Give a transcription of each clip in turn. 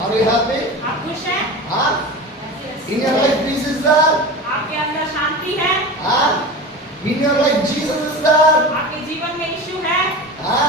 Are you happy? आप खुश हैं? हाँ? In your life peace is there? आपके अंदर शांति है? हाँ? In your life Jesus is there? आपके जीवन में यीशु है? हाँ?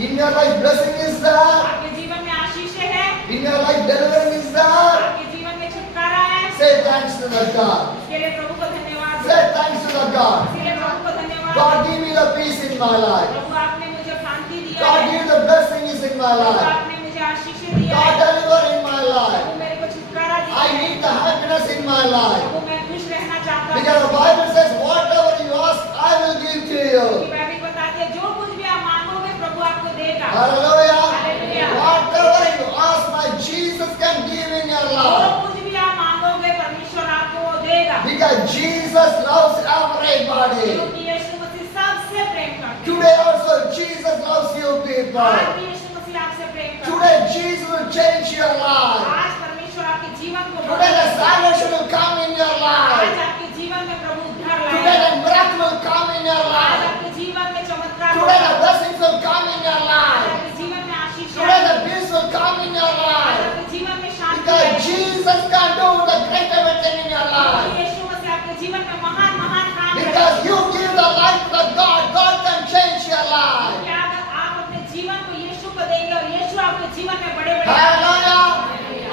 In your life blessing is there? आपके जीवन में आशीषें हैं? In your life deliverance is there? आपके जीवन में छुटकारा है? Say thanks to the God. इसके लिए प्रभु को धन्यवाद। Say thanks to the God. इसके लिए प्रभु को धन्यवाद। God give me the peace in my life. प्रभु आपने मुझे शांति दिया God है। give the blessings in my Prabhu life. आपने मुझे आशीषें दिया God है। deliver in my life. प्रभु मेरे को छुटकारा दिया I है। need the happiness in my life. प्रभु मैं खुश रहना चाहता हूँ। Because the Bible says whatever you ask I will give to you. क्योंकि बाइबल बताती है जो कुछ भी आप मांगोगे प्रभु आपको देगा। Hallelujah. Hallelujah. Whatever you ask, my Jesus can give in your जो life. कुछ भी आप मांगोगे परमेश्वर आपको वो देगा। Because Jesus loves everybody. क्योंकि यीशु मसीह सबसे प्रेम करता है। Today also Jesus loves you people. आज भी यीशु मसीह आपसे प्रेम करता है। Today Jesus will change your life. आज परमेश्वर आपके जीवन को Today the salvation will come in your आज life. आपके जीवन में प्रभु उद्धार Today लाएगा। the miracle will come in your आज life. आपके जीवन में चमत्कार Today होगा। the blessings will come in your आज life. आपके जीवन में आशीष Today आएगी। the peace will come in your आज life. आपके जीवन में शांति Because आएगी। Jesus can do the great everything in your क्योंकि life. यीशु मसीह आपके जीवन में महान महान काम Because करेगा। you give the life to God, God can change your life. क्योंकि अगर आप अपने जीवन को यीशु को देंगे और यीशु आपके जीवन में बड़े बड़े Hallelujah.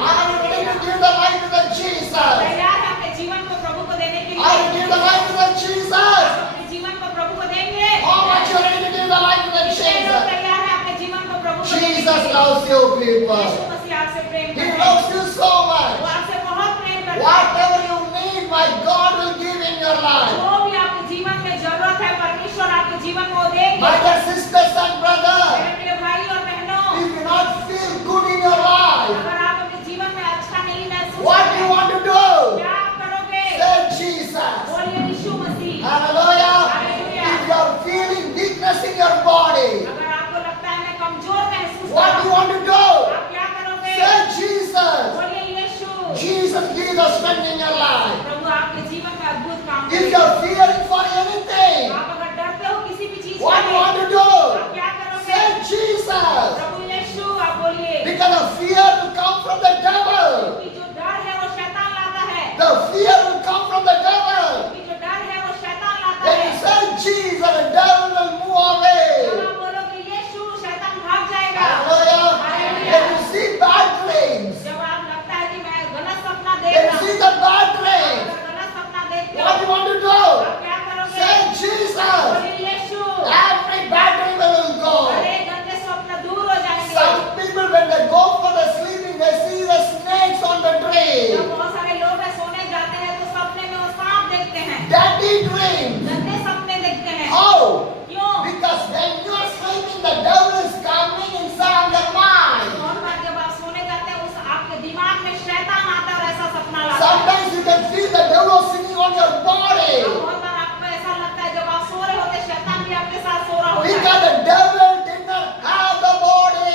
Are you ready to give the life to the Jesus? तैयार है अपने जीवन को प्रभु को देने के Are you लिए। give the life to the Jesus? आप अपने जीवन को प्रभु को देंगे। How much you ready to give the life to the कितने लोग Jesus? तैयार है अपने जीवन को प्रभु को देने के Jesus लिए? loves you Yeshu people. मसीह आपसे प्रेम He करता है। loves you so वो much. आपसे बहुत प्रेम करता है। Whatever you need, my God will give in your life. जो भी आपके जीवन में जरूरत है परमेश्वर आपके जीवन में वो देंगे। My dear sisters and brothers, मेरे प्रिय भाई और बहनों, if you not feel good in your life, अगर आप अपने जीवन में अच्छा नहीं महसूस what करते do you हैं, want to do? क्या आप करोगे? Say Jesus. बोलिए यीशु मसीह। Hallelujah. Hallelujah. If you are feeling weakness in your body, अगर आपको लगता है मैं कमजोर महसूस what do you कर want to do? आप क्या करोगे? Say Jesus. बोलिए यीशु। Jesus give the strength in your life. प्रभु आपके जीवन में अद्भुत काम If करेगा। you are fearing for anything, आप अगर डरते हो किसी भी चीज what do you want से, to do? आप क्या करोगे? Say Jesus. प्रभु यीशु आप बोलिए। Because the fear will come from the devil. कि जो डर है वो शैतान लाता है। The fear will come from the devil. कि जो डर है वो शैतान लाता When है। you say Jesus, the devil will move away. जब आप बोलोगे यीशु, शैतान भाग जाएगा। Hallelujah. Hallelujah. When you see bad dreams, जब आप लगता है कि मैं गलत सपना देख when रहा you हूँ, see the bad dreams, अगर गलत सपना देखते what do you हो, want to do? आप क्या करोगे? Say Jesus. बोलिए यीशु। Every bad dream will go. अरे गंदे स्वप्न दूर हो जाएंगे। Some people when they go for the sleeping, they see the snakes on the tree. जब बहुत सारे लोग हैं सोने जाते हैं तो सपने में वो सांप देखते हैं, Dirty dreams. गंदे सपने देखते हैं। How? क्यों? Because when you are sleeping, the devil is coming inside your mind. बहुत बार जब आप सोने जाते हैं उस आपके दिमाग में शैतान आता है और ऐसा सपना लाता है। Sometimes you can feel the devil sitting on your body. बहुत बार आपको ऐसा लगता है जब आप सो रहे होते शैतान भी आपके साथ सो रहा होता Because है। the devil did not have the body.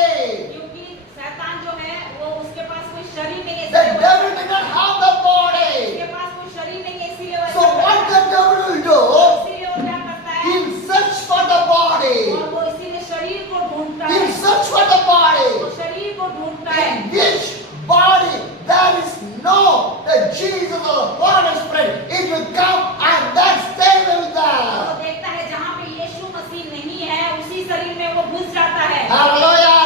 क्योंकि शैतान जो है वो उसके पास कोई शरीर नहीं है, The इसलिए वो devil did not have the body. उसके पास कोई शरीर नहीं है, इसीलिए वो So ऐसा what करता the devil will do? है। इसीलिए वो क्या करता है? He'll search for the body. और वो इसीलिए शरीर को ढूंढता है। He'll search for the body. वो शरीर को ढूंढता है। In which body there is no the Jesus or the Holy Spirit, it will come and that stay will वो there. देखता है जहाँ पे यीशु मसीह नहीं है उसी शरीर में वो घुस जाता है। Hallelujah.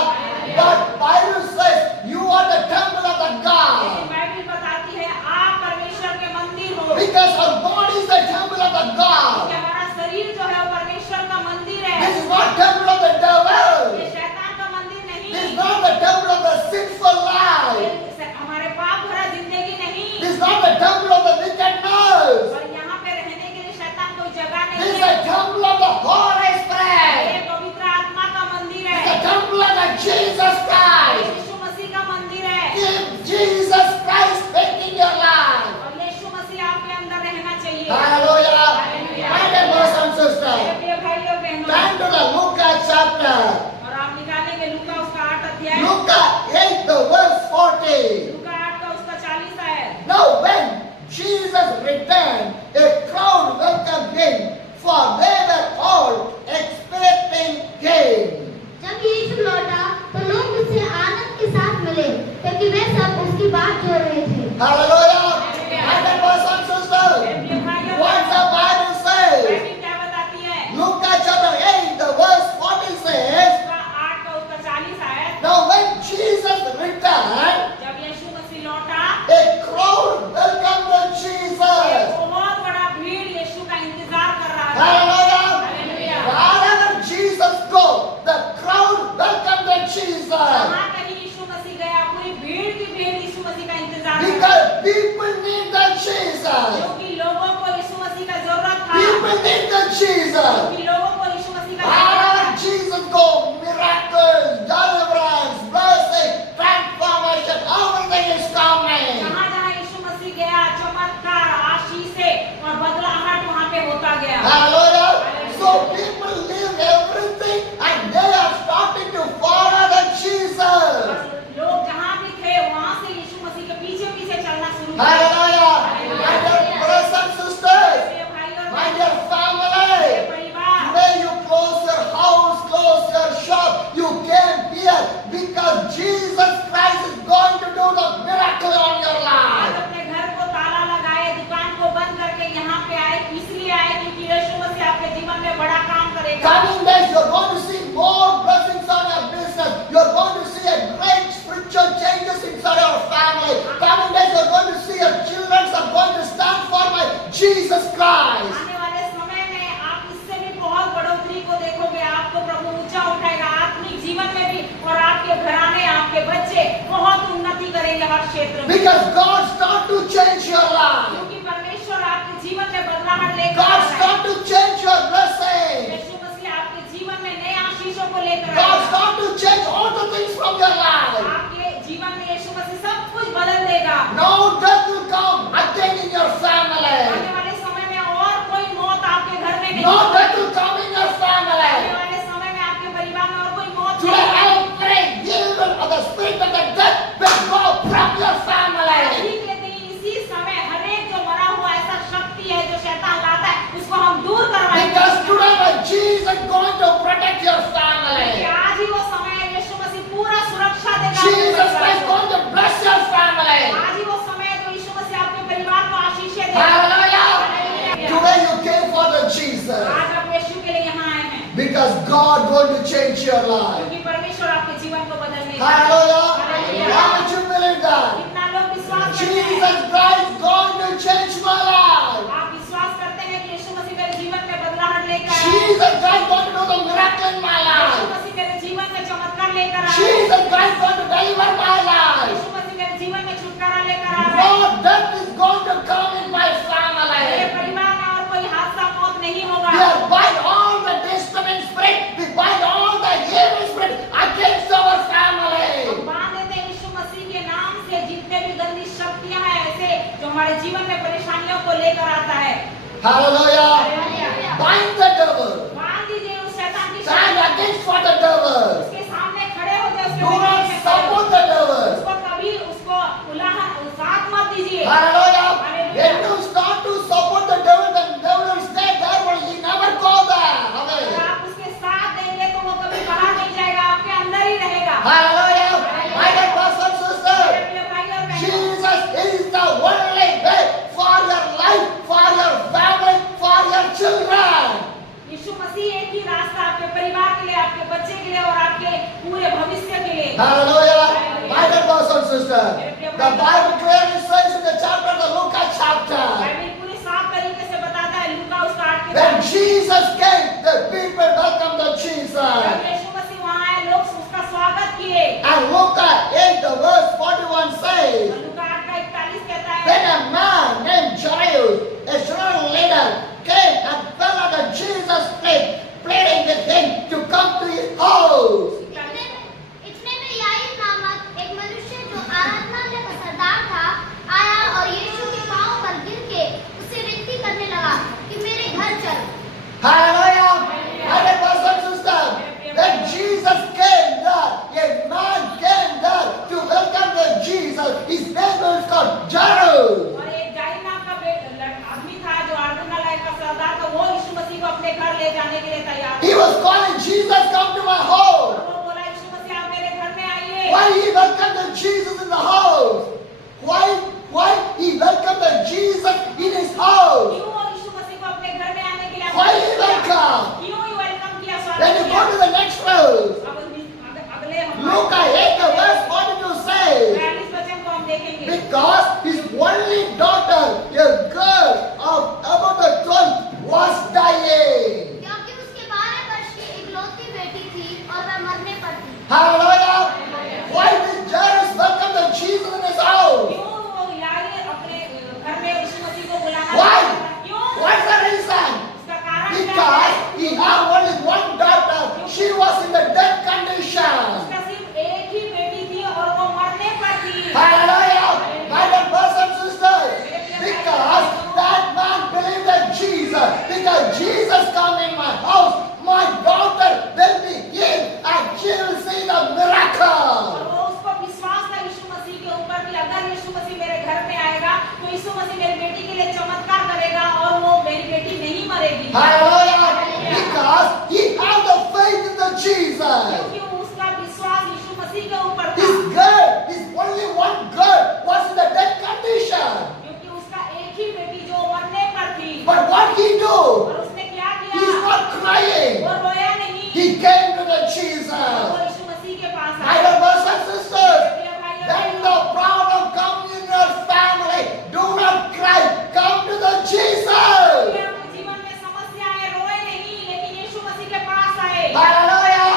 But Bible says you are the temple of the लेकिन God. बाइबल बताती है आप परमेश्वर के मंदिर हो। Because our body is the temple of the कि God. हमारा शरीर जो है वो परमेश्वर का मंदिर This है। is not temple of the devil. ये शैतान का मंदिर नहीं। This is not the temple of the sinful life. ये हमारे पाप भरा जिंदगी नहीं। This is not the temple of the wicked nerves. बात कर रहे थे। Hallelujah. My dear brothers and sisters, मेरे प्रिय भाइयों what the Bible says, Bible क्या बताती है? Luke chapter 8, the verse 40 says, उसका 8 का उसका 40 आया। now when Jesus returned, जब यीशु मसीह लौटा, a crowd welcomed एक Jesus. बहुत बड़ा भीड़ यीशु का इंतजार कर रहा था। Hallelujah. Hallelujah. Wherever Jesus go, the crowd welcomed Jesus. जहाँ कहीं यीशु मसीह गया, पूरी भीड़ की भीड़ यीशु मसीह का इंतजार कर रही Because people need the है। Jesus. क्योंकि लोगों को यीशु मसीह का जरूरत था। People need the Jesus. क्योंकि लोगों को यीशु मसीह का Wherever जरूरत था। Jesus go, miracles, deliverance, blessing, transformation, everything is coming. जहाँ जहाँ यीशु मसीह गया, चमत्कार, आशीषें और बदलाहट वहाँ पे होता गया। Hallelujah. So people leave everything and they are starting to follow the Jesus. लोग जहाँ भी थे, वहाँ से यीशु मसीह के पीछे पीछे चलना शुरू किया। Hallelujah. My dear brothers and sisters, मेरे भाई और my बहनों, dear मेरे family, परिवार, today you close your house, close your shop, you came here because Jesus Christ is going to do the miracle on your आज life. अपने घर को ताला लगाए, दुकान को बंद करके यहाँ पे आए, इसलिए आए क्योंकि यीशु मसीह आपके जीवन में बड़ा काम करेगा। Coming days, you're going to see more blessings on your business. You're going to see a great spiritual changes inside your family. Coming days, you're going to see your children are going to stand for my Jesus Christ. आने वाले समय में आप इससे भी बहुत बढ़ोतरी को देखोगे। आपको प्रभु ऊंचा उठाएगा आत्मिक जीवन में भी, और आपके घराने, आपके बच्चे बहुत उन्नति करेंगे हर क्षेत्र में। Because God start to change your life. क्योंकि परमेश्वर आपके जीवन में बदलाहट लेकर God आ रहा है। start to change your blessing. यीशु मसीह आपके जीवन में नए आशीषों को लेकर God आएगा। start to change all the things from your life. आपके जीवन में यीशु मसीह सब कुछ बदल देगा। No death will come again in your family. आने वाले समय में और कोई मौत आपके घर में नहीं No होगी। death will come in your आने family. वाले समय में आपके परिवार में और कोई मौत Today नहीं I होगी। pray, evil of the spirit of the death will go from your family. ठीक है, तो इसी समय हर एक जो मरा हुआ ऐसा शक्ति है जो शैतान लाता है, उसको हम दूर करवाएंगे। Because today when Jesus is going to protect your क्योंकि family. आज ही वो समय है, यीशु मसीह पूरा सुरक्षा देगा। Jesus Christ is going to bless your family. आज ही वो समय है जो यीशु मसीह आपके परिवार को आशीष देगा। Hallelujah. Hallelujah. Today you came for the Jesus. आज आप यीशु के लिए यहाँ आए हैं Because God going to change your life. क्योंकि परमेश्वर आपके जीवन को बदलने का। Hallelujah. Hallelujah. How much you believe that? कितना लोग विश्वास करते हैं? Jesus Christ is going to change my life. आप विश्वास करते हैं कि यीशु मसीह मेरे जीवन में बदलाहट लेकर आए? Jesus Christ is going to do the miracle in my Yeshu life. मसीह मेरे जीवन में चमत्कार लेकर आए? Jesus Christ is going to deliver my life. यीशु मसीह मेरे जीवन में छुटकारा लेकर आ रहे हैं? No death is going to come in my मेरे family. परिवार में और कोई हादसा मौत नहीं होगा। We are bind all the disturbing spirit. We bind all the evil spirit against our family. हम बांध देते हैं यीशु मसीह के नाम से जितने भी गंदी शक्तियां हैं ऐसे जो हमारे जीवन में परेशानियों को लेकर आता है। Hallelujah. Hallelujah. Bind the devil. बांध दीजिए उस शैतान की Stand शक्ति। against for the devil. उसके सामने खड़े हो जाए, उसके Do विरोध not में खड़े हो। support the devil. उसको कभी उसको साथ मत दीजिए। Hallelujah. Hallelujah. When you start to support the devil, then devil will stay there, but he never go there. अगर Amen. आप उसके साथ देंगे तो वो कभी बाहर नहीं जाएगा, आपके अंदर ही रहेगा। Hallelujah. My dear brothers and मेरे sisters, प्रिय भाई और बहनों, Jesus is the only way for your life, for your family, for your children. यीशु मसीह एक ही रास्ता आपके परिवार के लिए, आपके बच्चे के लिए और आपके पूरे भविष्य के लिए। Hallelujah. My dear brothers and sisters, the Bible clearly says in the chapter of the Luke chapter, Bible पूरी साफ तरीके से बताता है लूका उसका 8 के when 7 Jesus came, the people welcomed the Jesus. जब यीशु मसीह वहाँ आए, लोग उसका स्वागत किए। And Luke 8, the verse 41 says, और लूका 8 का 41 कहता है, then a man named Jairus, a Jewish leader, came and fell at Jesus' feet, pleading with him to come to his house. इतने में याईर नामक एक मनुष्य जो आराधनालय का सरदार था आया और यीशु के पांव पर गिर के उससे विनती करने लगा कि मेरे घर चल। Hallelujah. My dear brothers and sisters, when Jesus came there, a man came there to welcome the Jesus. His name was called Jairus. और एक जाइर नाम का आदमी था जो आराधनालय का सरदार था, वो यीशु मसीह को अपने घर ले जाने के लिए तैयार था। He was calling Jesus, come to my और house. वो बोला यीशु मसीह आप मेरे घर में आइए। Why he welcomed the Jesus in the house? Hallelujah. Because he had the faith in the Jesus. क्योंकि उसका विश्वास यीशु मसीह के ऊपर था, His girl, his only one girl was in the dead condition. क्योंकि उसका एक ही बेटी जो मरने पर थी, But what he do? और उसने क्या He's किया? not crying. वो रोया नहीं, He came to the वो Jesus. यीशु मसीह के पास My आया। dear brothers and sisters, प्रिय भाइयों when बहनों, the problem comes in your family, do not cry. Come to the Jesus. यदि आपके जीवन में समस्या है, रोए नहीं, लेकिन यीशु मसीह के पास आए। Hallelujah.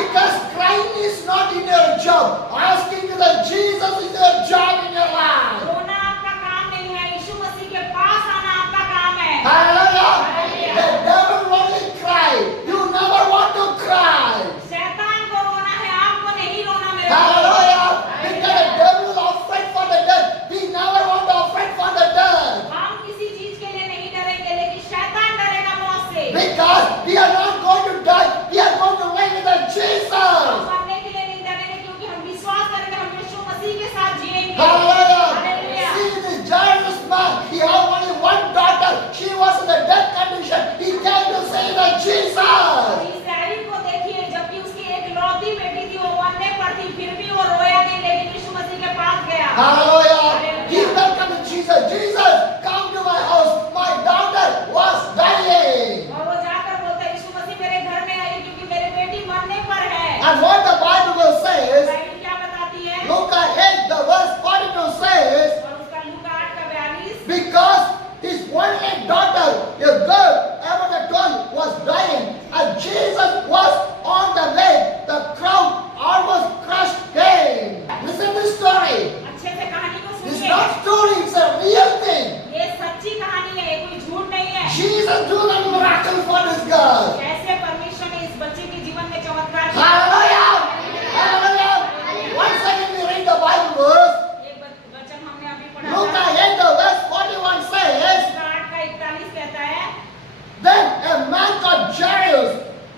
Because crying is not in your job. Asking to the Jesus is your job in your life. रोना आपका काम नहीं है, यीशु मसीह के पास आना आपका काम है। Hallelujah. The devil only cry. You never want to cry. शैतान को रोना है, आपको नहीं रोना मेरे भाई। Hallelujah. Because the devil is afraid for the death. We never want to afraid for the death. हम किसी चीज के लिए नहीं डरेंगे, लेकिन शैतान डरेगा मौत से। Because we are not going to die. We are going to live with the हम Jesus. मरने के लिए नहीं डरेंगे, क्योंकि हम विश्वास करेंगे हम यीशु मसीह के साथ जिएंगे। Hallelujah. Hallelujah. See this Jairus man. He had only one daughter. She was in the death condition. He came to save the Jesus. इस याईर को देखिए, जबकि उसकी एक लौती बेटी थी, वो मरने पर थी, फिर भी वो रोया नहीं, लेकिन यीशु मसीह के पास गया। Hallelujah. He welcomed to Jesus. Jesus, come to my house. My daughter was dying. और वो जाकर बोलता है, यीशु मसीह मेरे घर में आई, क्योंकि मेरी बेटी मरने पर है। And what the Bible says, Bible क्या बताती है? Luke 8, the verse 42 says, और उसका लूका 8 का 42, because his only daughter, a girl, about 12, was dying, and Jesus was on the way. The crowd almost crushed him. Listen to this story. अच्छे से कहानी को It's सुनिए। not story, it's a real thing. ये सच्ची कहानी है, ये कोई झूठ नहीं है। Jesus do the miracle for this girl. कैसे परमेश्वर ने इस बच्चे के जीवन में चमत्कार किया। Hallelujah. Hallelujah. Once again we read the Bible verse. एक वचन हमने अभी पढ़ा Luke था। 8, the verse 41 says, लूका 8 का 41 कहता है, then a man called Jairus,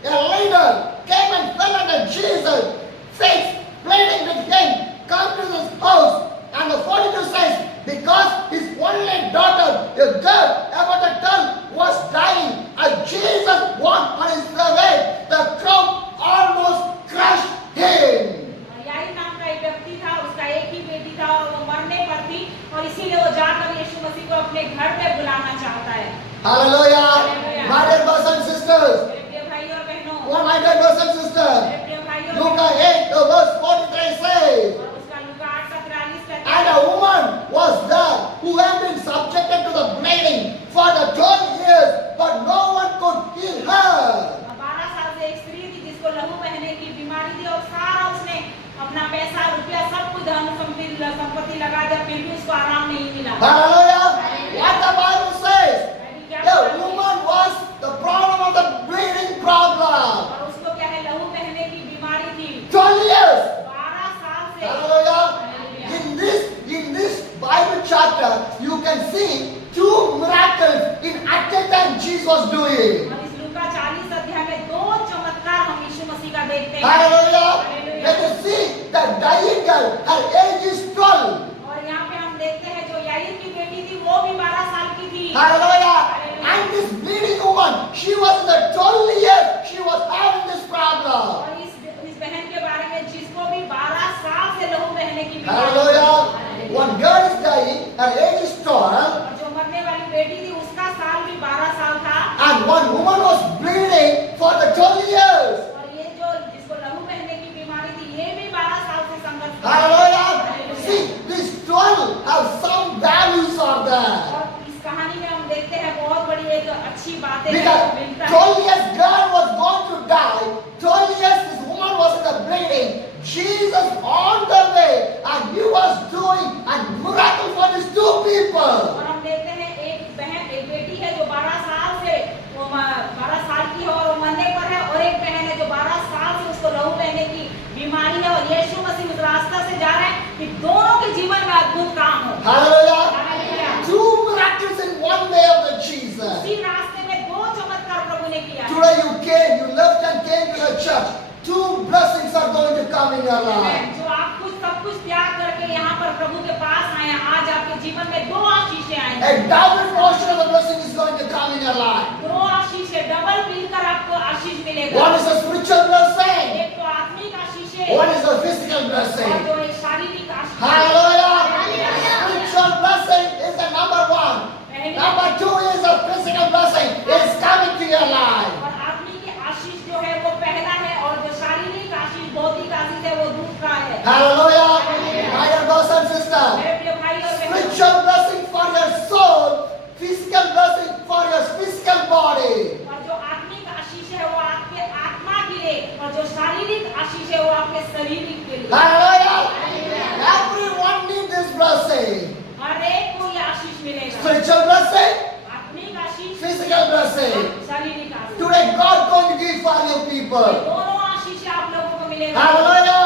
a leader, came and fell on Jesus' face, pleading with him, come to this house. And the 42 says, because his only daughter, a girl about 12, was dying, and Jesus was on his way, the crowd almost crushed him. याईर नाम का एक व्यक्ति था, उसका एक ही बेटी था और वो मरने पर थी, और इसीलिए वो जाकर यीशु मसीह को अपने घर पे बुलाना चाहता है। Hallelujah. My dear brothers and sisters. मेरे प्रिय भाइयों और बहनों, Oh, my dear brothers and sisters. मेरे प्रिय भाइयों और Luke बहनों, 8, the verse 43 says, और उसका लूका 8 का 43 कहता and है, a woman was there who had been subjected to the bleeding for the 12 years, but no one could heal her. 12 साल से एक स्त्री थी जिसको लहू बहने की बीमारी थी, और सारा उसने अपना पैसा रुपया सब कुछ धन संपत्ति लगा दिया, फिर भी उसको आराम नहीं मिला। Hallelujah. What the Bible says, Bible क्या the बताती है? woman was the problem of the bleeding problem. और उसको क्या है, लहू बहने की बीमारी थी 12 years. 12 साल से। Hallelujah. In this Bible chapter, you can see two miracles in at a time Jesus was doing. और इस लूका 40 अध्याय में 2 चमत्कार हम यीशु मसीह का देखते हैं। Hallelujah. Hallelujah. Let us see the dying girl, her age is 12. और यहाँ पे हम देखते हैं जो याईर की बेटी थी वो भी 12 साल की थी। Hallelujah. And this bleeding woman, she was in the 12 years, she was having this problem. और इस बहन के बारे में जिसको भी 12 साल से लहू बहने की बीमारी थी। Hallelujah. One girl is dying, her age is 12, और जो मरने वाली बेटी थी उसका साल भी 12 साल था। and one woman was bleeding for the 12 years. और ये जो जिसको लहू बहने की बीमारी थी ये भी 12 साल से संघर्ष कर रही थी। Hallelujah. Hallelujah. See, these 12 have some values of that. और इस कहानी में हम देखते हैं बहुत बड़ी एक अच्छी बातें हैं Because जो मिलता है। 12 years girl was going to die, 12 years this woman was in the bleeding, Jesus on the way, and he was doing a miracle for these two people. और हम देखते हैं एक बेटी है जो 12 साल से वो 12 साल की है और वो मरने पर है, और एक बहन है जो 12 साल से उसको लहू बहने की बीमारी है, और यीशु मसीह उस रास्ता से जा रहे हैं कि दोनों के जीवन में अद्भुत काम हो। Hallelujah. Hallelujah. Two miracles in one day of the Jesus. उसी रास्ते में 2 चमत्कार प्रभु ने किया है। Today you left and came to the church. Two blessings are going to come in your life. जो आप सब कुछ त्याग करके जो यहाँ पर प्रभु के पास आए हैं, आज आपके जीवन में 2 आशीषें A आएंगी। double portion of the blessing is going to come in your life. 2 आशीषें double मिलकर आपको आशीष मिलेगा। One is a spiritual blessing. एक तो आत्मिक आशीष है One is a physical और blessing. जो एक शारीरिक आशीष है। Hallelujah. Hallelujah. Spiritual blessing is the number 1. Number 2 is a physical blessing. It's coming to your life. और आत्मिक आशीष जो है वो पहला है और जो शारीरिक आशीष भौतिक आशीष है वो दूसरा है। Hallelujah. My dear brothers and sisters. मेरे प्रिय भाई और बहनों, Spiritual blessing for your soul. Physical blessing for your physical body. और जो आत्मिक आशीष है वो आपके आत्मा के लिए और जो शारीरिक आशीष है वो आपके शारीरिक के लिए। Hallelujah. Everyone needs this blessing. हर एक को ये आशीष मिलेगा। Spiritual blessing. आत्मिक आशीष, Physical blessing. शारीरिक आशीष। Today God going to give for you people. दोनों आशीष आप लोगों को मिलेगा। Hallelujah.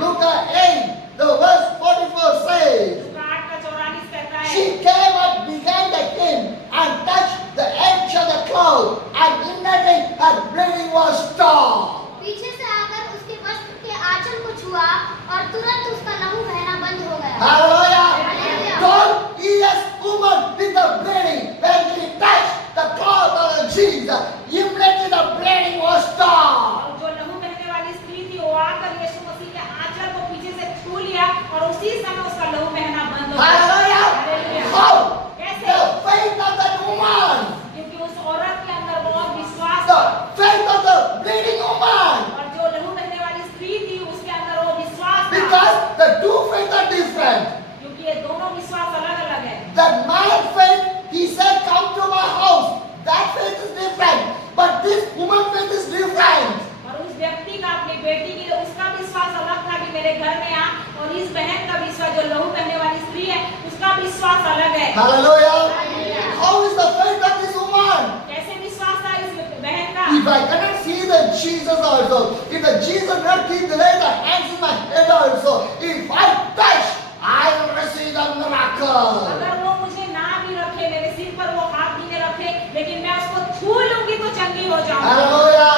Luke 8, the verse 44 says, लूका 8 का 44 कहता है, she came and began the hymn and touched the edge of the cloud, and immediately her bleeding was stopped. पीछे से आकर उसके वस्त्र के आंचल को छुआ और तुरंत उसका लहू बहना बंद हो गया। Hallelujah. Hallelujah. 12 years woman with the bleeding, when she touched the cloth of Jesus, immediately the bleeding was stopped. और जो लहू बहने वाली स्त्री थी वो आकर यीशु मसीह के आंचल को पीछे से छू लिया और उसी समय उसका लहू बहना बंद हो गया। Hallelujah. Hallelujah. How? कैसे? The faith of that woman, क्योंकि उस औरत के अंदर बहुत विश्वास the था faith of the bleeding woman, और जो लहू बहने वाली स्त्री थी उसके अंदर वो विश्वास था। because the two faiths are different. क्योंकि ये दोनों विश्वास अलग-अलग है। That man faith, he said, come to my house. That faith is different. But this woman faith is different. और उस व्यक्ति का अपनी बेटी के लिए उसका विश्वास अलग था कि मेरे घर में आ, और इस बहन का विश्वास जो लहू बहने वाली स्त्री है उसका विश्वास अलग है। Hallelujah. Hallelujah. How is the faith of this woman? कैसे विश्वास था इस बहन का? If I cannot see the Jesus also, if the Jesus not keep the lay the hands in my head also, if I touch, I will receive the miracle. अगर वो मुझे ना भी रखे, मेरे सिर पर वो हाथ भी नहीं रखे, लेकिन मैं उसको छू लूंगी तो चंगी हो जाऊंगी। Hallelujah.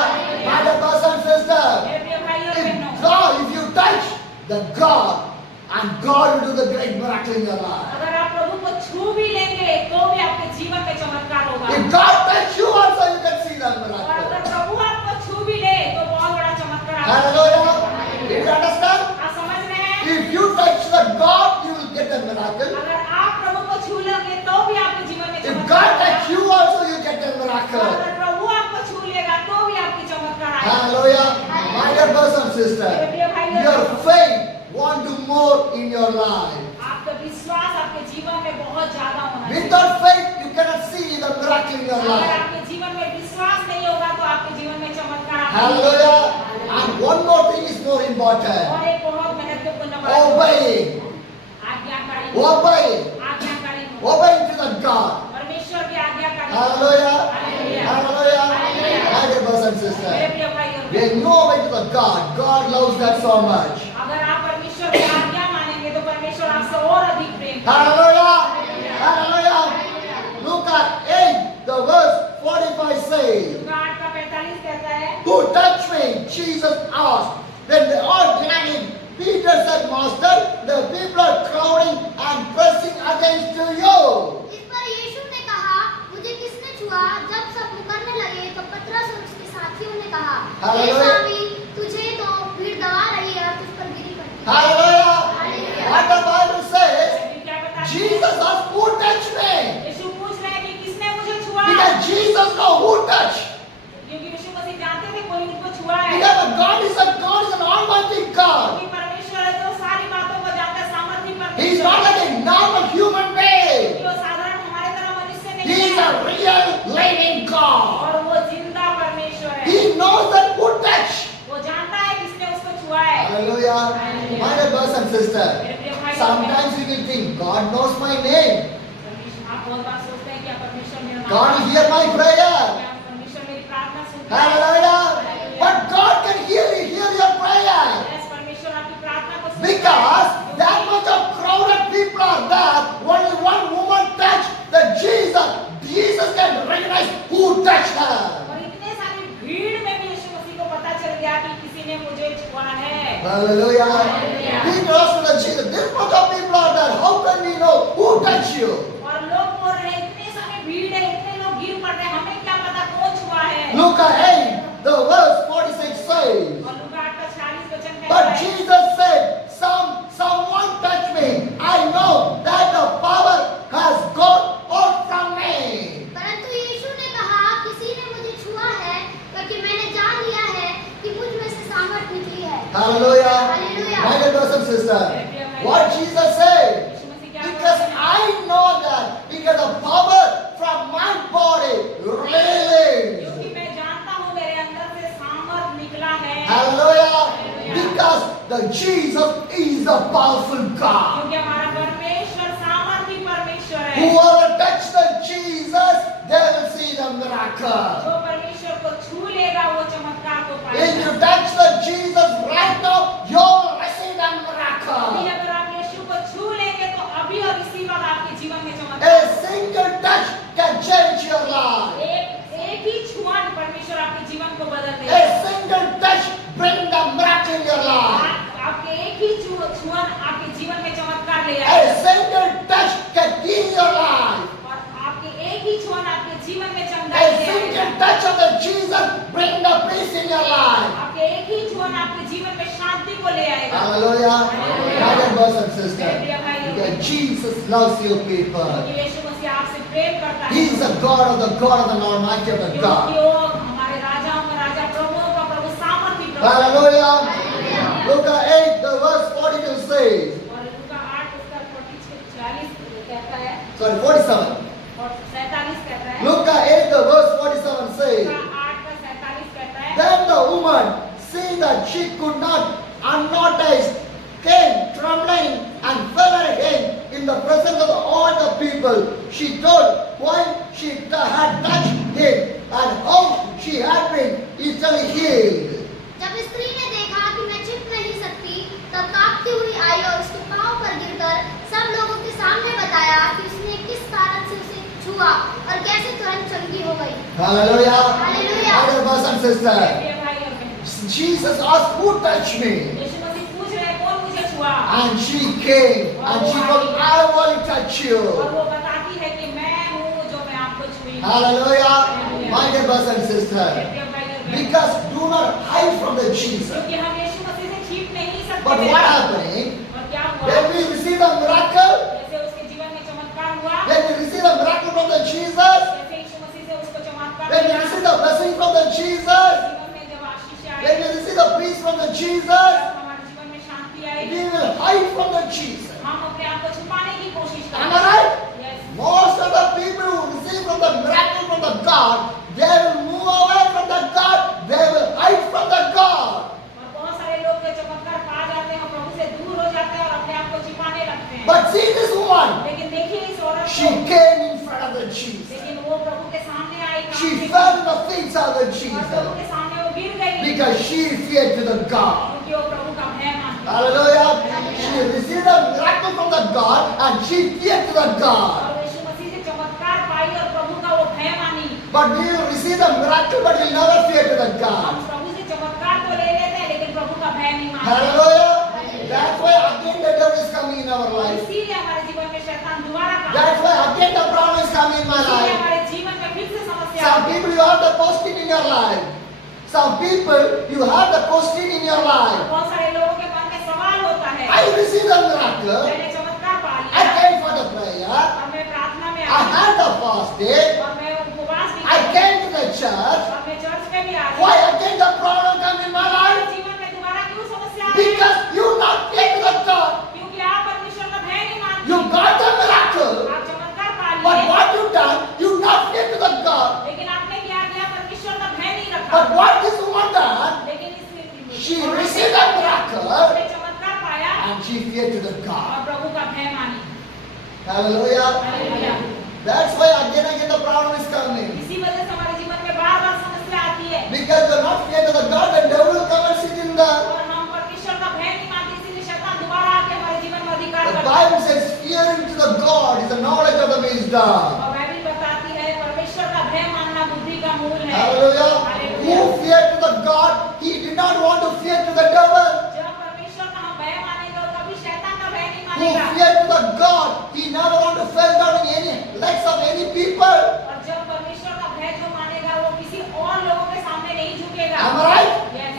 My dear brothers and sisters. मेरे प्रिय भाई और If बहनों, God, if you touch the God, and God will do the great miracle in your life. अगर आप प्रभु को छू भी लेंगे तो भी आपके जीवन में चमत्कार होगा। If God touch you also, you can see the और अगर miracle. प्रभु आपको छू भी ले तो बहुत बड़ा चमत्कार आपको Hallelujah. Did you understand? आप समझ रहे हैं? If you touch the God, you will get the miracle. अगर आप प्रभु को छू लेंगे तो भी आपके जीवन में If चमत्कार God होगा। touch you also, you get the और miracle. अगर प्रभु आपको छू लेगा तो भी आपकी चमत्कार आएगा। Hallelujah. My dear brothers and sisters, your faith want to more in your life. आपका विश्वास आपके जीवन में बहुत ज्यादा होना चाहिए। Without faith, you cannot see the miracle in your अगर life. आपके जीवन में विश्वास नहीं होगा तो आपके जीवन में चमत्कार आपको Hallelujah. नहीं And one more thing is more important. और एक बहुत महत्वपूर्ण बात है, Obeying. आज्ञाकारी Obeying. आज्ञाकारी हो। Obeying to the God. परमेश्वर की आज्ञाकारी हो। Hallelujah. Hallelujah. Hallelujah. Hallelujah. My dear brothers and मेरे sisters, प्रिय भाई और when you obey to the God, God loves that so much. अगर आप परमेश्वर की आज्ञा मानेंगे तो परमेश्वर आपसे और अधिक प्रेम करेगा। Hallelujah. Hallelujah. Luke 8, the verse 45 says, लूका 8 का 45 कहता है, who touched me? Jesus asked. Then they all denied him. Peter said, Master, the people are crowding and pressing against you. इस पर यीशु ने कहा, मुझे किसने छुआ? जब सब मुकरने लगे तो पतरस और उसके साथियों ने कहा, हे Hallelujah. स्वामी, तुझे तो भीड़ दबा रही है और तुझ पर गिरी पड़ती है। Hallelujah. Hallelujah. What the Bible says, फिर क्या बताते हैं? Jesus asked, who touched me? यीशु पूछ रहे हैं कि किसने मुझे छुआ? Because Jesus knows who touched. क्योंकि यीशु मसीह जानते थे कोई उनको छुआ है। Because God is an almighty God. क्योंकि परमेश्वर है जो सारी बातों को जानता है, सामर्थी He is परमेश्वर not है। like a normal human being. कि वो साधारण हमारे तरह मनुष्य नहीं He is है a real living God. और वो जिंदा परमेश्वर है। He knows that who touched. वो जानता है किसने उसको छुआ है। Hallelujah. My dear brothers and sisters, मेरे प्रिय भाई और sometimes we will think, God knows my name. परमेश्वर, आप बहुत बार सोचते हैं कि आप परमेश्वर मेरा नाम God will जानता hear my है। prayer. क्या परमेश्वर मेरी प्रार्थना सुनता है? Hallelujah. But God can hear your prayer. Yes, परमेश्वर आपकी प्रार्थना को सुनता है। Because that much of crowded people are there, only one woman touched the Jesus. Jesus can recognize who touched her. और इतने सारी भीड़ में भी यीशु मसीह को पता चल गया कि किसी ने मुझे छुआ है। Hallelujah. Hallelujah. Peter asked the Jesus, this what Jesus said? यीशु मसीह क्या Because बोलते हैं? I know that because the power from my body released. क्योंकि मैं जानता हूँ मेरे अंदर से सामर्थ निकला है। Hallelujah. Because the Jesus is a powerful God. क्योंकि हमारा परमेश्वर सामर्थी परमेश्वर है। Whoever touched the Jesus, they will see the miracle. जो परमेश्वर को छू लेगा वो चमत्कार को If पाएगा। you touch the Jesus right now, you will receive the अभी miracle. अगर आप यीशु को छू लेंगे तो अभी और इसी वक्त आपके जीवन में A चमत्कार। single touch can change your life. एक ही छुआन परमेश्वर आपके जीवन को बदल A देगा। single touch bring the miracle in your life. आपके एक ही छुआन आपके जीवन में चमत्कार ले A आएगा। single touch can heal your life. और आपके एक ही छुआन आपके जीवन में A चमत्कार ले single आएगा। touch of the Jesus bring the peace in your life. आपके एक ही छुआन आपके जीवन में शांति को ले आएगा। Hallelujah. Hallelujah. Brother, brothers and sisters. प्रिय भाई और Because Jesus loves you people. क्योंकि यीशु मसीह आपसे प्रेम करता है। He is the God of the Almighty of the क्योंकि God. वो हमारे राजाओं का राजा, प्रभुओं का प्रभु, सामर्थी प्रभु। Hallelujah. Luke 8, the verse 42 says, और लूका 8 उसका 40 कहता है 47. और 47 कहता है। Luke 8, the verse 47 says, लूका 8 का 47 कहता है। Then the woman, seeing that she could not unnoticed, came trembling and fell at him in the presence of all the people. She told why she had touched him and how she had been easily healed. जब स्त्री ने देखा कि मैं छिप नहीं सकती, तब कांपती हुई आई और उसके पांव पर गिरकर सब लोगों के सामने बताया कि उसने किस कारण से उसे छुआ और कैसे तुरंत चंगी हो गई। Hallelujah. Hallelujah. Brother, brothers and sisters. प्रिय भाई और बहन, Jesus asked, who touched me? यीशु मसीह पूछ रहे हैं कौन मुझे छुआ? And she came and she told, I will touch और you. वो बताती है कि मैं हूँ जो मैं आपको छुई। Hallelujah. My dear brothers and sisters. प्रिय भाई और बहन, Because do not hide from the Jesus. क्योंकि हम यीशु मसीह से छिप नहीं सकते But थे। what happening? और क्या हुआ? When we receive the miracle, जैसे उसके जीवन में चमत्कार हुआ, when we receive the miracle from the Jesus, जैसे यीशु मसीह से उसको चमत्कार when we मिला, receive the blessing from the Jesus, जीवन में जब आशीष when I, we receive the peace from the Jesus, जब हमारे जीवन में शांति आई, we will hide from the Jesus. हम अपने आप को छुपाने की कोशिश Am करेंगे। I right? Yes. Most of the people who receive from the miracle from the God, they will move away from the God, they will hide from the God. और बहुत सारे लोग जो चमत्कार पा जाते हैं, प्रभु से दूर हो जाते हैं और अपने आप को छिपाने लगते हैं। But see this woman, लेकिन देखिए इस औरत she को, came in front of the Jesus. लेकिन वो प्रभु के सामने आई, She कांपते fell in the feet of the और प्रभु Jesus के सामने वो गिर गई, because she feared to the God. क्योंकि वो प्रभु का भय मानती थी। Hallelujah. She received a miracle from the God and she feared to the God. और यीशु मसीह से चमत्कार पाई और प्रभु का वो भय मानी। But we will receive the miracle but we'll never fear to the हम God. प्रभु से चमत्कार तो ले लेते हैं लेकिन प्रभु का भय नहीं मानते। Hallelujah. That's why again the devil is coming in our life. इसीलिए हमारे जीवन में शैतान दोबारा काम That's why again the problem is coming in my इसीलिए life. हमारे जीवन में फिर से समस्या Some आती है। people you have the question in your life. Some people you have the question in your life. बहुत सारे लोगों के मन में सवाल होता है, I received the miracle. मैंने चमत्कार पा I लिया came for the prayer. और मैं प्रार्थना में I I had the fasting. और मैं उपवास भी I की came to the church. और मैं चर्च में भी आ Why गई। again the problem come in my हमारे life? जीवन में दोबारा क्यों समस्या आ रही है? Because you not fear to the God. क्योंकि आप परमेश्वर का भय नहीं मानते। You got the miracle. आप चमत्कार पा But लिए, what you done? You not fear to the God. लेकिन आपने क्या किया? परमेश्वर का भय नहीं रखा। But what this woman done? लेकिन She received the miracle उसने चमत्कार पाया and she feared to the God. और प्रभु का भय मानी। Hallelujah. Hallelujah. That's why again the problem is coming. इसी वजह से हमारे जीवन में बार-बार समस्या आती है Because you're not fear to the God, the devil will come and sit in the. और हम परमेश्वर का भय नहीं मानते, इसीलिए शैतान दोबारा आके हमारे जीवन में अधिकार The करता है। Bible says fearing to the God is the knowledge of the wisdom. और बाइबल बताती है परमेश्वर का भय मानना बुद्धि का मूल है। Hallelujah. Who hallelujah. feared to the God, he did not want to fear to the devil. जब परमेश्वर का हम भय मानेंगे और कभी शैतान का भय नहीं Who मानेगा। feared to the God, he never want to fall down in any legs of any people. और जब परमेश्वर का भय जो मानेगा वो किसी और लोगों के सामने नहीं झुकेगा। Am I right? Yes.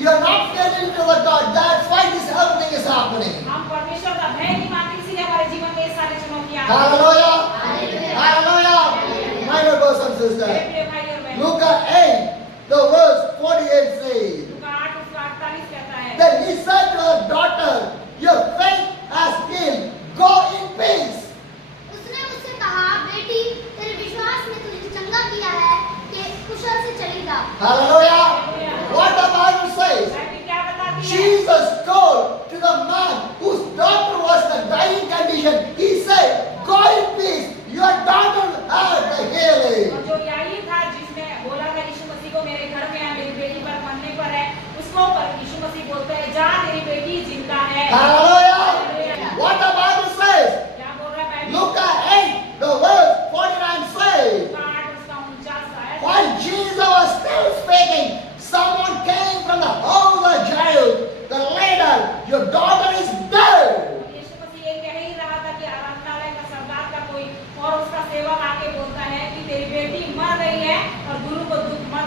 You are not fearing to the God. That's why this everything is happening. हम परमेश्वर का भय नहीं मानते, इसीलिए हमारे जीवन में ये सारी चुनौतियां आती हैं। Hallelujah. Hallelujah. Hallelujah. My dear brothers and मेरे sisters. प्रिय भाई और बहन, Luke 8, the verse 48 says, लूका 8 उसका 48 कहता है, Then he said to her daughter, your faith has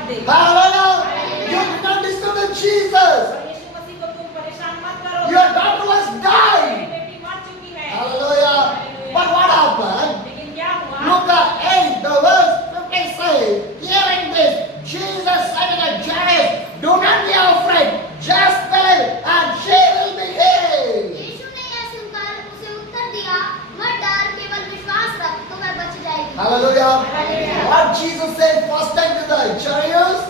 they. Hallelujah. You did not disturb Jesus. और यीशु मसीह को तुम परेशान मत करो। Your daughter was तेरी died. बेटी मर चुकी है। Hallelujah. But what happened? लेकिन क्या हुआ? Look at 8, the verse 50 says, hearing this, Jesus said to Jairus, do not be afraid, just believe and she will be healed. यीशु ने यह सुनकर उसे उत्तर दिया, मत डर, केवल विश्वास रख, तो वह बच जाएगी। Hallelujah. Hallelujah. What Jesus said first time to the Jairus?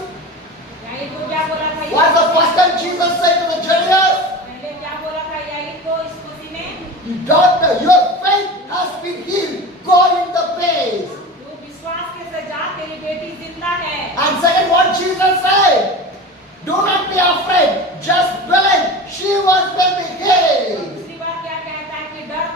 याईर को क्या बोला था? What's the first time Jesus said to the Jairus? पहले क्या बोला था याईर को इस खुशी में? Daughter, your faith has been healed. Go in the place. तू विश्वास के साथ जा, तेरी बेटी जिंदा है। And second, what Jesus said? Do not be afraid. Just believe. She was going to be healed. दूसरी बार क्या कहता है कि डर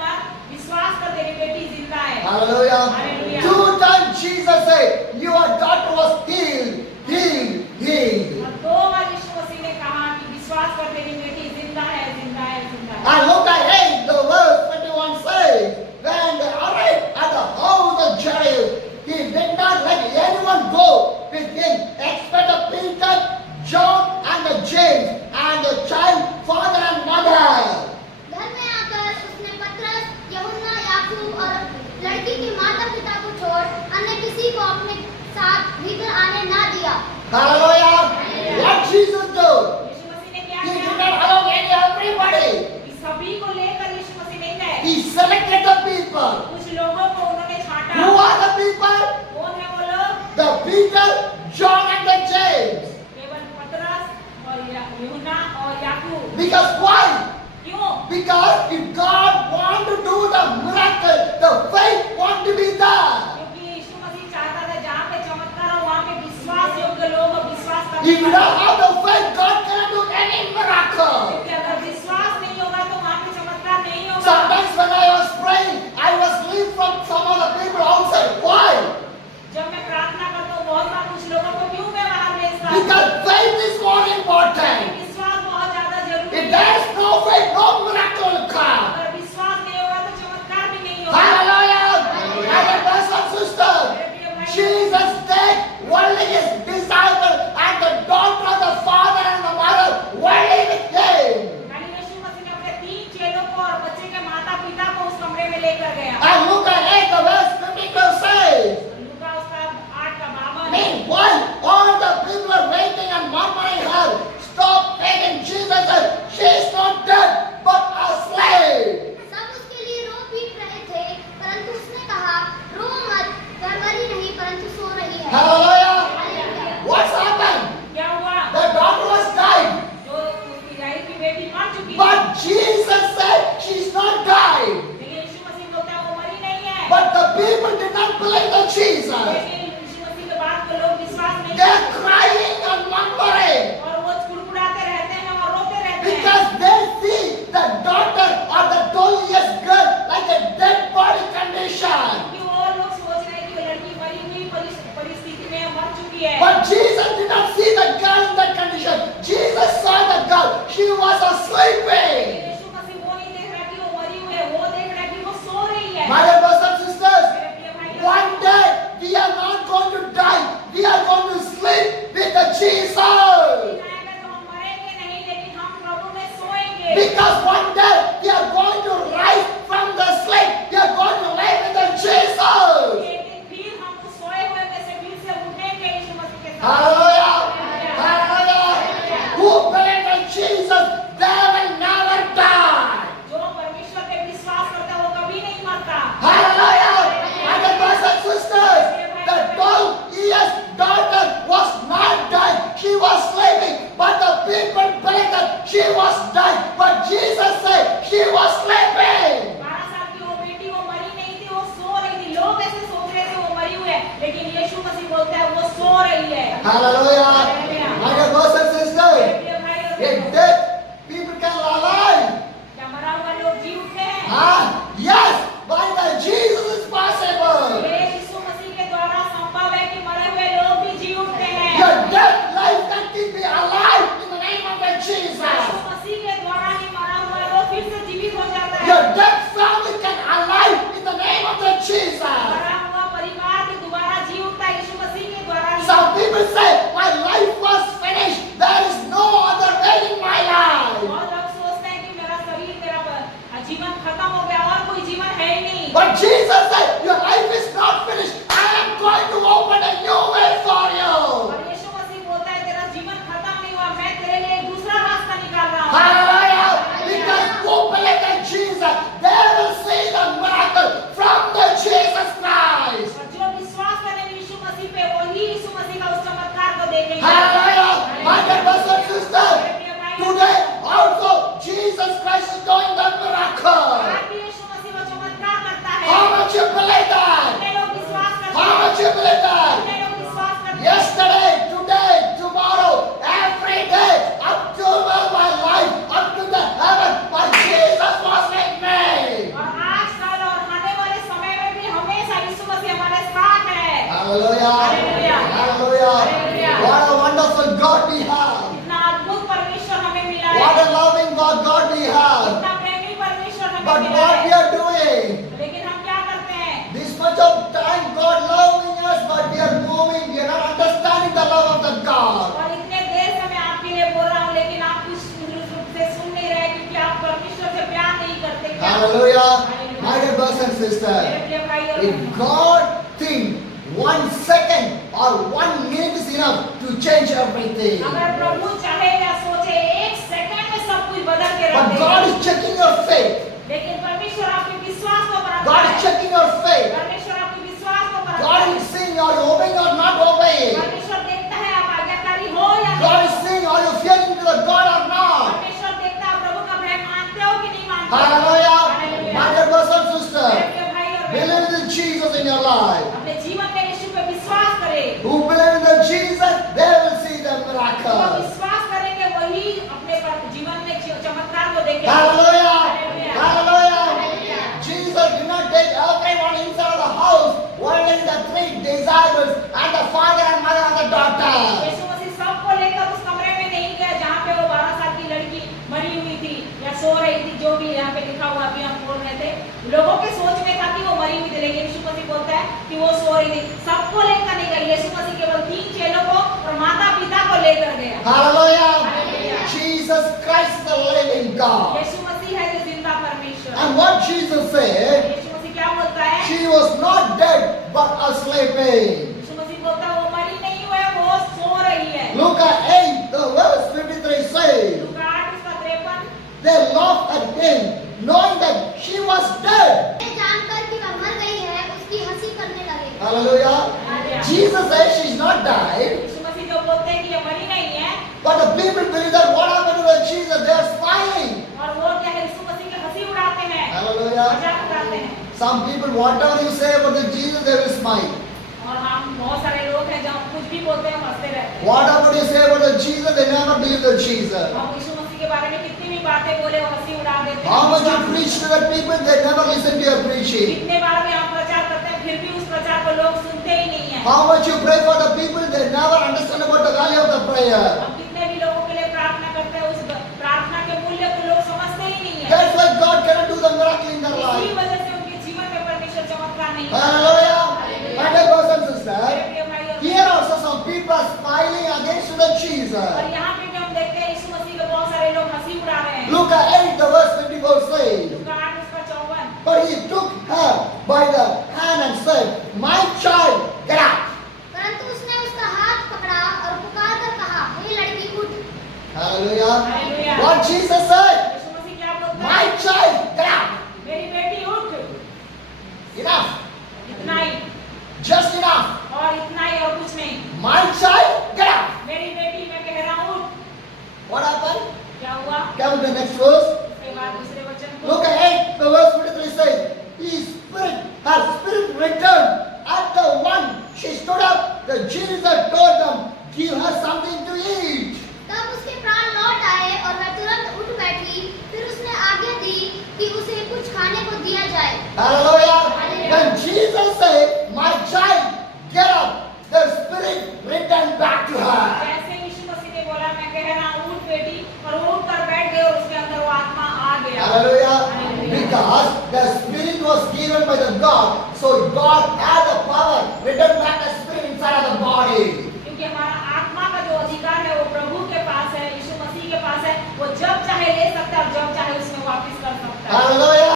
मत, विश्वास कर, तेरी बेटी जिंदा है। Hallelujah. Hallelujah. 2 times Jesus said, your daughter was healed. Healed. Healed. और 2 बार यीशु मसीह ने कहा कि विश्वास कर, तेरी बेटी जिंदा है, जिंदा है, जिंदा है। And look at 8, the verse 21 says, when they arrived at the house of Jairus, he did not let anyone go with him except the Peter, John, and the James, and the child, father and mother. घर में आकर उसने पतरस, यूहन्ना, याकूब और लड़की के माता-पिता को छोड़ अन्य किसी को अपने साथ भीतर आने ना दिया। Hallelujah. What Jesus do? यीशु मसीह ने क्या He did किया? not allow everybody. कि सभी को लेकर यीशु मसीह नहीं गए। He selected the people. कुछ लोगों को उन्होंने छांटा। Who are the people? कौन है वो लोग? The Peter, John, and the James. केवल पतरस और यूहन्ना और याकूब। Because why? क्यों? Because if God want to do the miracle, the faith want to be there. क्योंकि यीशु मसीह चाहता था जहाँ पे चमत्कार हो वहाँ पे विश्वास योग्य लोग विश्वास If करने you don't have the faith, God cannot do any miracle. क्योंकि अगर विश्वास नहीं होगा तो वहाँ पे चमत्कार नहीं होगा। Sometimes when I was praying, I was leave from some of the people outside. Why? जब मैं प्रार्थना करता हूँ बहुत बार कुछ लोगों को क्यों मैं बाहर भेजता हूँ? Because faith is more important. विश्वास बहुत ज्यादा जरूरी If है। there is no faith, no miracle will come. अगर विश्वास नहीं होगा तो चमत्कार भी नहीं होगा। Hallelujah. And brothers and sisters, Jesus said, only his disciple and the daughter of the father and the mother only with him. खाली यीशु मसीह ने अपने 3 चेलों को और बच्चे के माता पिता को उस कमरे में लेकर गया। And look at 8, the verse 52 says, लूका उसका 8 का 52। meanwhile, all the people are waiting and murmuring her. Stop taking Jesus said, she is not dead, but asleep. सब उसके लिए रो पीट रहे थे, परंतु उसने कहा, रो मत, वह मरी नहीं परंतु सो रही है। Hallelujah. हालेलुया। What's happened? क्या हुआ? The daughter was died. जो उसकी याईर की बेटी मर चुकी है। But Jesus said she's not died. लेकिन यीशु मसीह बोलता है वो मरी नहीं है। But the people did not believe the Jesus. लेकिन यीशु मसीह के बात को लोग विश्वास नहीं They're करते crying and murmuring और वो कुड़कुड़ाते रहते हैं और रोते रहते हैं। because they see the daughter or the 12-year girl like a dead body condition. क्योंकि वो लोग सोच रहे हैं कि वो लड़की मरी हुई परिस्थिति में मर चुकी है। But Jesus did not see the girl in that condition. Jesus saw the girl. She was sleeping. यीशु मसीह वो नहीं देख रहा कि वो मरी हुई है, वो देख रहा है कि वो सो रही है। My dear brothers and sisters, मेरे प्रिय भाइयों, one day we are not going to die. We are going to sleep with the Jesus. दिन आएगा तो हम मरेंगे नहीं, लेकिन हम प्रभु में सोएंगे। Because one day we are going to rise from the sleep. We are going to live with the Jesus. एक दिन फिर हम उस सोए हुए में से फिर से उठेंगे यीशु मसीह के साथ। Hallelujah. Hallelujah. Who believe in Jesus, they will never die. जो परमेश्वर पे विश्वास करता है वो कभी नहीं मरता। Hallelujah. And the brothers and sisters, the 12-year daughter was not dead. She was sleeping. But the people believed that she was dead. But Jesus said she was sleeping. 12 साल की वो बेटी वो मरी नहीं थी, वो सो रही थी। लोग ऐसे सोच रहे थे वो मरी हुई है, लेकिन यीशु मसीह बोलता है वो सो रही है। Hallelujah. My dear brothers and मेरे sisters, प्रिय भाइयों, if dead people can alive. क्या मरा हुआ लोग जी उठते हैं? Yes, by the Jesus is possible. ये यीशु मसीह के द्वारा संभव है कि मरे हुए लोग भी जी उठते हैं। Your dead life can keep me alive in the name of the Yeshu Jesus. मसीह के द्वारा ही मरा हुआ लोग फिर से जीवित हो जाता है। Your dead family can alive in the name of the Jesus. मरा हुआ परिवार भी दोबारा जी उठता है यीशु मसीह के द्वारा ही। Some people say खत्म हो गया और कोई जीवन है ही नहीं। But Jesus said, your life is not finished. I am going to open a new way for you. और यीशु मसीह बोलता है तेरा जीवन खत्म नहीं हुआ, मैं तेरे लिए एक दूसरा रास्ता निकाल रहा हूँ। Hallelujah. Because who believe in Jesus, they will see the miracle from the Jesus Christ. और जो विश्वास करेंगे यीशु मसीह पे, वही यीशु मसीह का उस चमत्कार को देखेंगे। Hallelujah. My dear brothers and sisters, today also Jesus Christ is doing the miracle. आज भी यीशु मसीह वो चमत्कार करता है। How much you believe that? कितने लोग विश्वास करते How हैं? much you believe that? कितने लोग विश्वास करते हैं? Yesterday, today, tomorrow, every day, up to my life, up to the heaven, my Jesus was with me. और आज कल और आने वाले समय में भी हमेशा यीशु मसीह हमारे साथ है। Hallelujah. Hallelujah. Hallelujah. Hallelujah. What a wonderful God we have. इतना अद्भुत परमेश्वर हमें मिला है। What a loving God we have. इतना प्रेमी परमेश्वर हमें But मिला what we है। are doing, लेकिन हम क्या करते हैं? this much of time God loving us, but we are moving, we are not understanding the love of the God. और इतने देर से मैं आपके लिए बोल रहा हूँ, लेकिन आप कुछ रूप से सुन नहीं रहे क्योंकि आप परमेश्वर से प्यार नहीं करते। क्या? Hallelujah. Hallelujah। My dear brothers and sisters, मेरे प्रिय भाई और if बहनों, God think 1 second or 1 minute is enough to change everything. अगर प्रभु चाहे या सोचे एक सेकंड में सब कुछ बदल के रख But देगा। God is checking your faith. लेकिन परमेश्वर आपके विश्वास को परखता God है। is checking your faith. परमेश्वर आपके विश्वास को परखता God है। is seeing are you obeying or not obeying. परमेश्वर देखता है आप आज्ञाकारी हो या God नहीं। is seeing are you fearing to the God or not. परमेश्वर देखता है प्रभु का भय मानते हो कि नहीं मानते हो। Hallelujah. Hallelujah। My dear brothers and मेरे sisters, प्रिय भाई और बहनों, believe in Jesus in your life. अपने जीवन में यीशु पे विश्वास करें। Who believe in the Jesus, they will see the जो miracle. विश्वास करेंगे वही अपने जीवन में चमत्कार को देखेंगे। Hallelujah. Hallelujah। Hallelujah. Hallelujah। Jesus did not take everyone inside the house, only the 3 disciples and the father and mother and the daughter. यीशु मसीह सबको लेकर उस कमरे में नहीं गया जहाँ पे वो 12 साल की लड़की मरी हुई थी या सो रही थी, जो भी यहाँ पे लिखा हुआ अभी हम बोल रहे थे। लोगों के सोच में था कि वो मरी हुई थी, लेकिन यीशु मसीह बोलता है कि वो सो रही थी। सबको लेकर नहीं गया, यीशु मसीह केवल 3 चेलों को और माता पिता को लेकर गया। Hallelujah. Hallelujah। Jesus Christ is the living God. यीशु मसीह है जो जिंदा परमेश्वर है। And what Jesus said, यीशु मसीह क्या बोलता है? she was not dead but sleeping. यीशु मसीह बोलता है वो मरी नहीं हुई है, वो सो रही है। Luke 8, the verse 53 says, Luka 8:53 they laughed at him, knowing that she was dead. ये जानकर कि वह मर गई है, उसकी हंसी करने लगे। Hallelujah. Hallelujah। Jesus says she's not died, यीशु मसीह जो बोलते हैं कि ये मरी नहीं है, but the people believe that what happened to the Jesus, they are smiling. और वो क्या है, यीशु मसीह की हंसी उड़ाते हैं, Hallelujah. मजाक उड़ाते हैं। Some people, whatever you say about the Jesus, they will smile. और हम बहुत सारे लोग हैं जो हम कुछ भी बोलते हैं, हम हंसते रहते हैं। Whatever you say about the Jesus, they never believe the Jesus. हम यीशु मसीह के बारे में कितनी भी बातें बोले, वो हंसी उड़ा देते हैं। How much you preach to the people, they never listen to your preaching. कितने बार भी हम प्रचार करते हैं, फिर भी उस प्रचार को लोग सुनते ही नहीं है। How much you pray for the people, they never understand about the value of the prayer. हम कितने भी लोगों के लिए प्रार्थना करते हैं, उस प्रार्थना के मूल्य को लोग समझते ही नहीं है। That's why God cannot do the miracle in their इसी life. वजह से उनके जीवन में परमेश्वर चमत्कार नहीं करता। Hallelujah. Hallelujah। My dear brothers and मेरे sisters, प्रिय भाई और here also some people are smiling against the और Jesus. यहाँ पे भी हम देखते हैं यीशु मसीह के बहुत सारे लोग हंसी उड़ा रहे हैं। Luke 8, the verse 54 says, Luka 8:54 but he took her by the hand and said, my child, get up. परंतु उसने उसका हाथ पकड़ा और पुकार कर कहा, हे लड़की उठ। Hallelujah. Hallelujah। What Jesus said, यीशु मसीह क्या बोलता है? my child, get up. मेरी बेटी उठ। Enough. इतना ही Just enough. और इतना ही और कुछ नहीं। My child, get up. मेरी बेटी, मैं कह रहा हूँ उठ। What happened? क्या हुआ? Come to the next verse. उसके बाद दूसरे वचन को Luke 8, the verse 53 says, her spirit returned. At the one she stood up, the Jesus told them, give her something to eat. तब उसके प्राण लौट आए और वह तुरंत उठ बैठी। फिर उसने आज्ञा दी कि उसे कुछ खाने को दिया जाए। Hallelujah. Hallelujah. When Jesus said, my child, get up, the spirit returned back to her. जैसे यीशु मसीह ने बोला, मैं कह रहा हूँ उठ बेटी, और वो उठ कर बैठ गए और उसके अंदर वो आत्मा आ गया। Hallelujah. Hallelujah। Because the spirit was given by the God, so God had the power, returned back